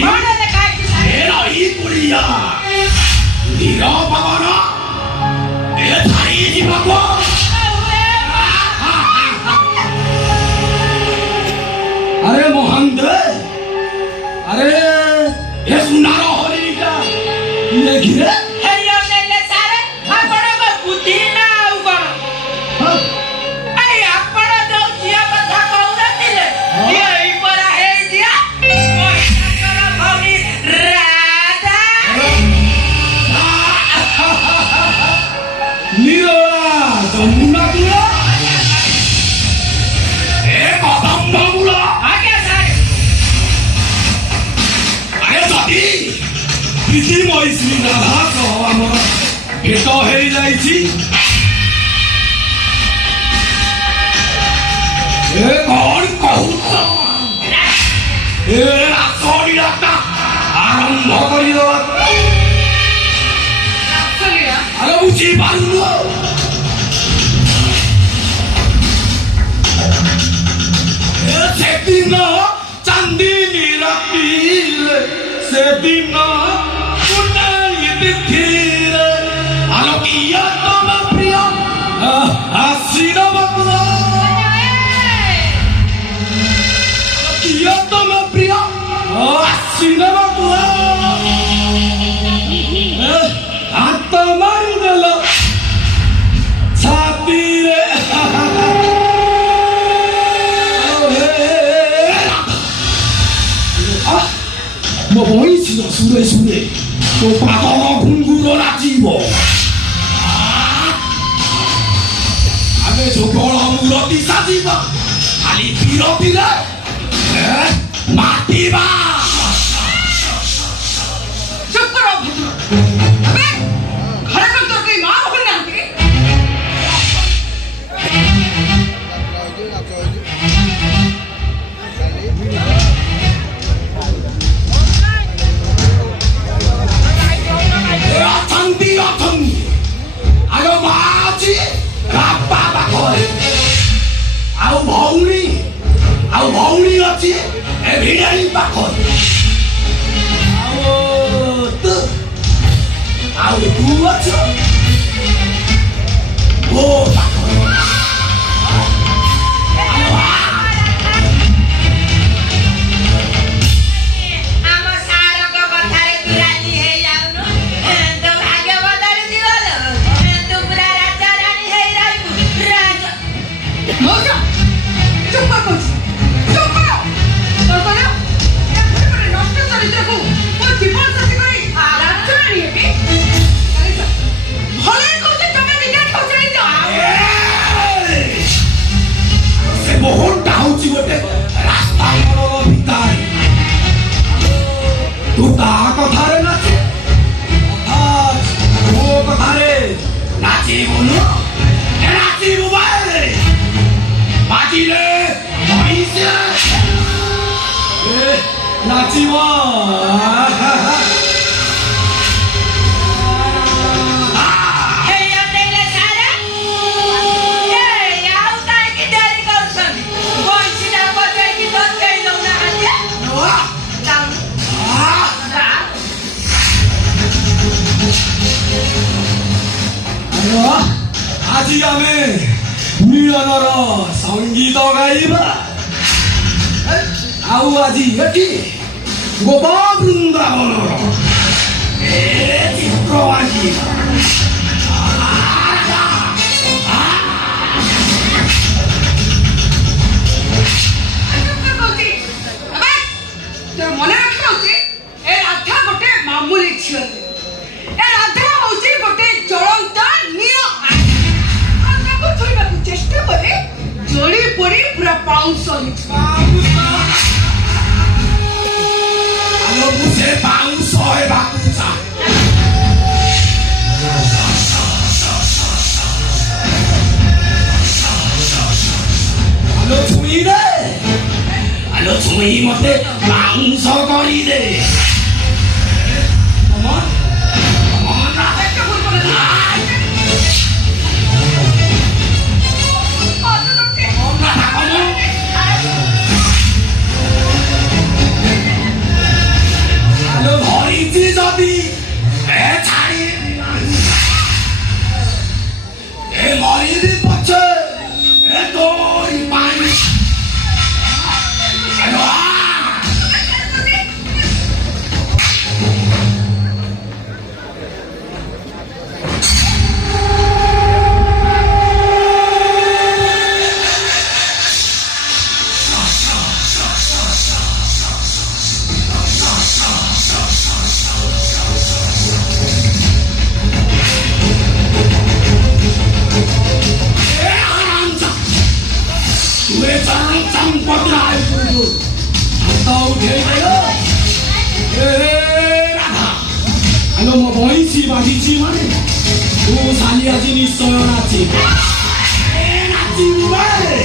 에라 이 꿀이야. 네가 봐봐라. 내 다리 좀 봐봐. अरे मोहम्मद अरे ये सुना रहा हो नहीं क्या ये गिरे है ये ले सारे हम बड़ा को बुद्धि ना ऊपर अरे अपना तो जिया बता कौन दिले ये ऊपर है जिया करा भौनी राधा निरोला तो मुन्ना तुला एक कदम बाबूला किसी मईश्री राधा सह आमर भेट हो जाइछि ए कौन कहूत ए रासलीलाटा आरंभ करिदो रासलीला अरे बुझी पारुनु ए सेदिन चांदनी रातिले सेदिन Alokia toma prio, asino bakula. Alokia toma prio, asino bakula. Hatta maridalo, satire. Mo boichi no sure sure, mo pato gunguro najibo. 저 별아무로 비싸지마 아니 비로비래 마티바 चुप अबे खड़े कर तो कोई मां हो ना के 아탕비 아요 마지 가빠 ଆଉ ଭଉଣୀ ଅଛି ଏ ଭିଡାଳି ପାଖରେ ଆଉ ତୁ ଅଛ ଓ ପାଖରେ ଆମ ସାରଙ୍କ କଥାରେ ତୁ ରାଜି ହେଇ ଯାଉନୁ ତୋ ଭାଗ୍ୟ ବଦଳି ଯିବ ତୁ ପୁରା ରାଜା ରାଣୀ ହେଇ ରହିବୁ ରାଜା ମଉସା ଚୁପ କହୁଛି ମୋହନଟା ହଉଛି ଗୋଟେ ରାସ୍ତା ଭିତରେ ତୁ ତା କଥାରେ ନାଚେ ମୋ କଥାରେ ନାଚିବୁନୁ ନାଚିବୁ ବାରେ ବାଜିଲେ ନାଚିବ ଆଜି ଆମେ ମିଳନର ସଙ୍ଗୀତ ଗାଇବା ଆଉ ଆଜି ଏଠି ଗୋପା ବୃନ୍ଦାବନର ଚିତ୍ର ଆଙ୍କିବା ମନେ ରଖିଛି ଏ ରାଧା ଗୋଟେ ମାମୁଲି ଝିଅ ଏ ରାଧା ହଉଛି ଗୋଟେ ଜ୍ୱଳନ୍ତ ନିଆଁ ତାକୁ ଛୁଇଁବାକୁ ଚେଷ୍ଟା କରେ ଜଳି ପଡି ପୁରା ପାଉଁଶ ସେ ପାଉଁଶ ହେବାକୁ ଆଲୋ ଛୁଇଁ ମତେ ପାଉଁଶ କରିଦେ ଉଠେଇ ଦେଲ ରାଧା ଆଲୋ ମୋ ବଇଁଶୀ ବାଜିଛି ମାନେ ତୁ ଶାଲି ଆଜି ନିଶ୍ଚୟ ନାଚିବୁ ନାଚିବୁ ବେ